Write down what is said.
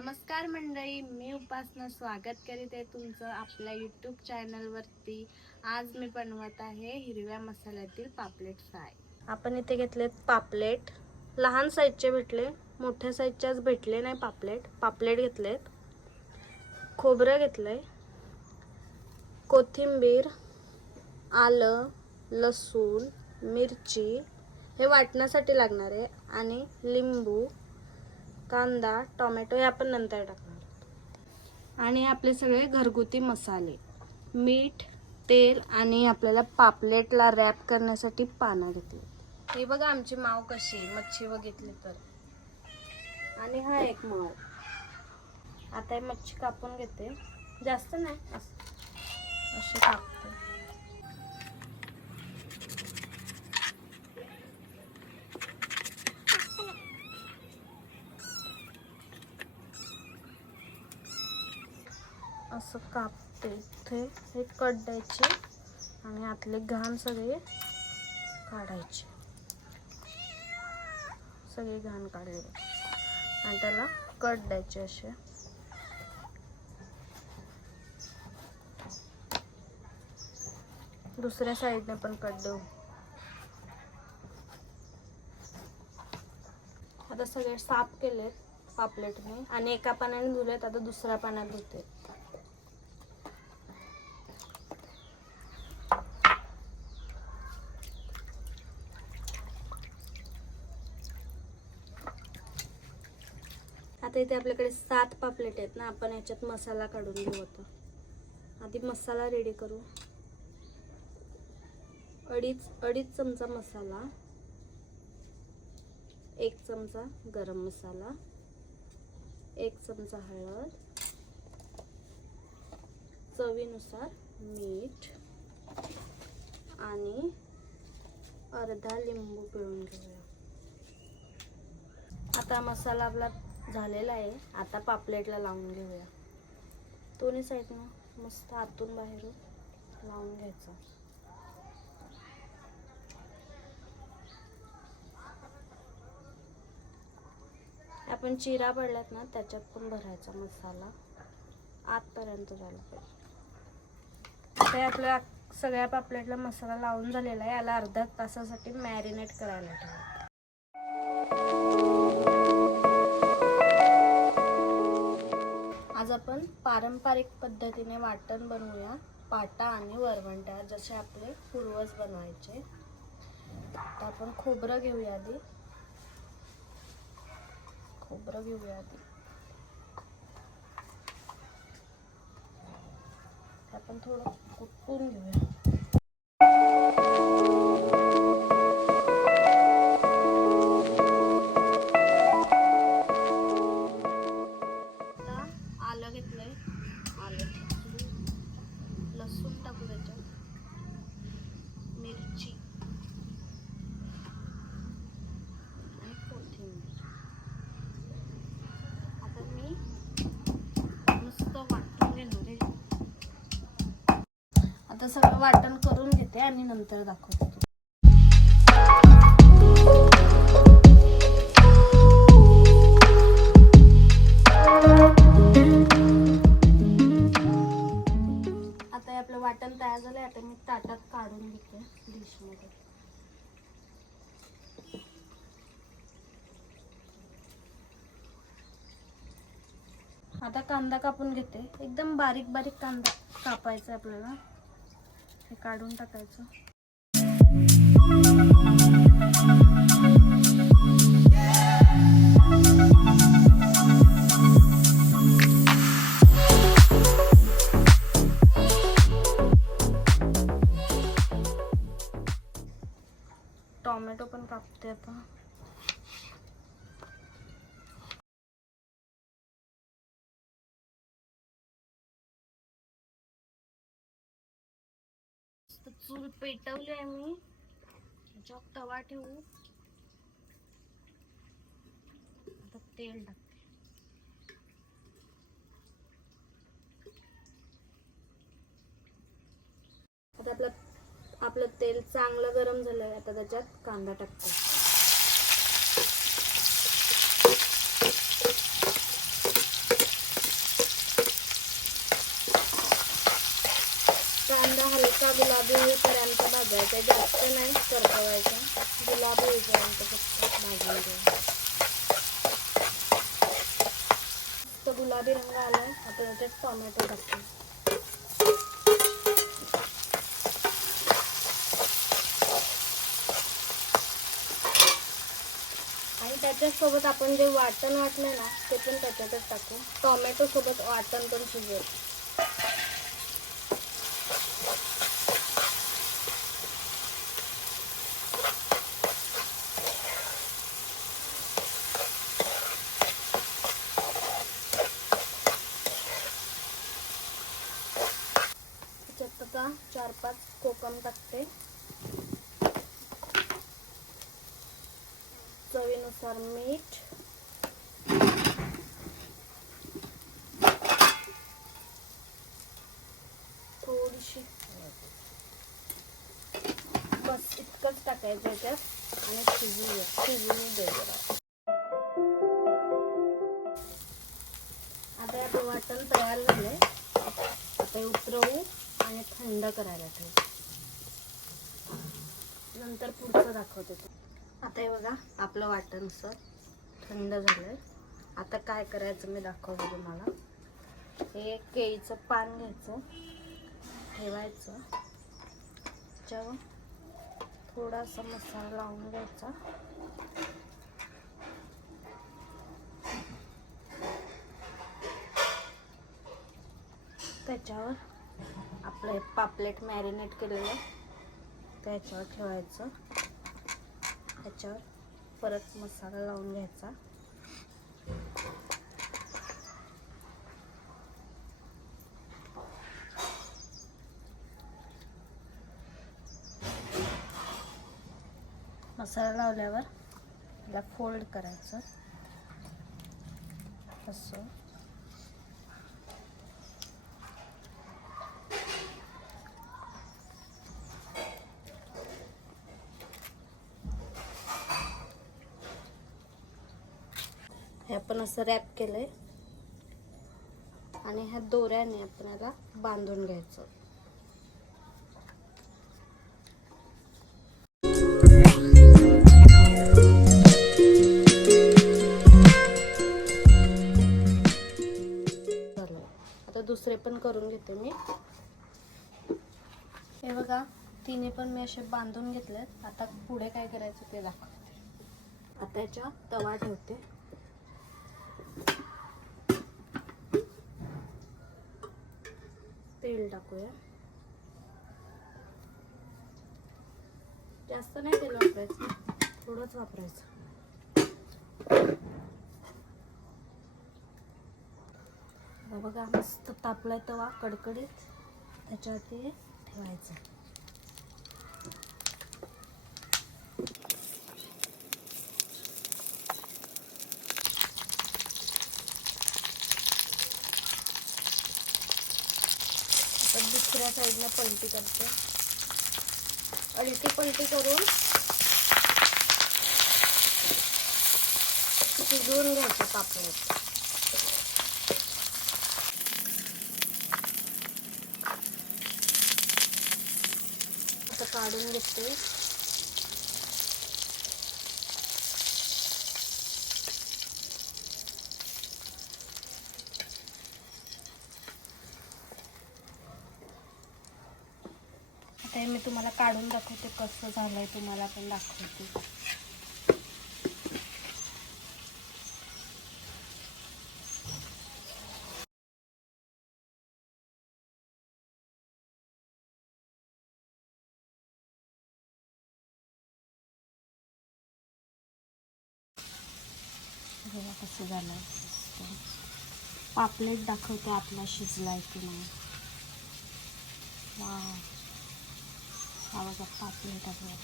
नमस्कार मंडळी मी उपासना स्वागत करीत आहे तुमचं आपल्या यूट्यूब चॅनलवरती आज मी बनवत आहे हिरव्या मसाल्यातील पापलेट फ्राय. आपण इथे घेतलेत पापलेट. लहान साईजचे भेटले मोठ्या साईजच्याच भेटले नाही पापलेट. पापलेट घेतलेत. खोबरं घेतलंय. कोथिंबीर आलं लसूण मिरची हे वाटण्यासाठी लागणार आहे. आणि लिंबू कांदा टोमॅटो हे आपण नंतर टाकणार आणि आपले सगळे घरगुती मसाले. मीठ तेल आणि आपल्याला पापलेटला रॅप करण्यासाठी पानं घेतली. हे बघा आमची माव कशी आहे, मच्छी बघितली तर. आणि हा एक माव. आता हे मच्छी कापून घेते. जास्त नाही. असं. अशी कापते. असं कापते इथे. हे कट द्यायचे आणि आतले घाण सगळे काढायचे. सगळे घाण काढले. आणि त्याला कट द्यायचे असे. दुसऱ्या साईडने पण कट देऊ. आता सगळे साफ केलेत पापलेटने. आणि एका पाण्याने धुलेत आता दुसऱ्या पाण्यात धुते. आता इथे आपल्याकडे सात पापलेट आहेत ना आपण याच्यात मसाला काढून घेऊ आता. आधी मसाला रेडी करू. अडीच अडीच चमचा मसाला. एक चमचा गरम मसाला. एक चमचा हळद. चवीनुसार मीठ. आणि अर्धा लिंबू पिळून घेऊया. आता मसाला आपला झालेला आहे. आता पापलेटला लावून घेऊया. दोन्ही साईडनं मस्त आतून बाहेरून लावून घ्यायचं. आपण चिरा पडल्यात ना त्याच्यात पण भरायचा मसाला. आतपर्यंत झाला पाहिजे. ते आपल्या सगळ्या पापलेटला मसाला लावून झालेला आहे. याला अर्ध्या तासासाठी मॅरिनेट करायला ठेवा. आज आपण पारंपरिक पद्धतीने वाटण बनवूया पाटा आणि वरवंट्या जसे आपले पूर्वज बनवायचे. तर आपण खोबरं घेऊया आधी. खोबरं घेऊया आधी. आपण थोडं कुटून घेऊया. सगळं वाटण करून घेते आणि नंतर दाखवते. आता आपलं वाटण तयार झालंय. आता मी ताटात काढून घेते डिशमध्ये. आता कांदा कापून घेते. एकदम बारीक बारीक कांदा कापायचा आपल्याला. हे काढून टाकायचं. टोमॅटो पण कापते आता. मस्त चूल पेटवली आहे मी. त्याच्यावर तवा ठेवू. आता तेल टाकते. आता आपलं आपलं तेल चांगलं गरम झालंय. आता त्याच्यात कांदा टाकते. भाजायचा जास्त नाही गुलाबी होईपर्यंत फक्त भाजून घ्यायचा तर गुलाबी रंग आला आहे आपण याच्यात टोमॅटो टाकतो आणि त्याच्यासोबत आपण जे वाटण वाटलं ना ते पण त्याच्यातच टाकू. टोमॅटो सोबत वाटण पण शिजेल त्याच्यात आता चार पाच कोकम टाकते. चवीनुसार मीठ. थोडीशी. बस इतकंच टाकायचं याच्यात आणि शिजू शिजवून द्यायचं थंड करायला ठेवू नंतर पुढचं दाखवते. आता हे बघा आपलं वाटण सर थंड झालंय. आता काय करायचं मी दाखवते तुम्हाला. हे केळीचं पान घ्यायचं ठेवायचं. त्याच्यावर थोडासा मसाला लावून घ्यायचा. त्याच्यावर आपलं हे पापलेट मॅरिनेट केलेलं. त्याच्यावर ठेवायचं. त्याच्यावर परत मसाला लावून घ्यायचा. मसाला लावल्यावर याला फोल्ड करायचं. असं. आपण असं रॅप केलं आहे आणि ह्या दोऱ्याने आपण याला बांधून घ्यायचं. आता दुसरे पण करून घेते मी. हे बघा तिने पण मी असे बांधून घेतलेत. आता पुढे काय करायचं ते दाखवते. आता याच्या तवा ठेवते. तेल टाकूया. जास्त नाही तेल वापरायचं. थोडंच वापरायचं. बघा मस्त तापलाय तवा कडकडीत. त्याच्यावरती ठेवायचं. आता साईडनं पलटी करते. अलटी पलटी करून शिजवून घ्यायचे पापलेट आता काढून घेते. आहे मी तुम्हाला काढून दाखवते कसं झालंय तुम्हाला पण दाखवते. बघा कसं झालंय. पापलेट दाखवतो आपला शिजलाय की नाही. वा हा बघा पापलेट आपला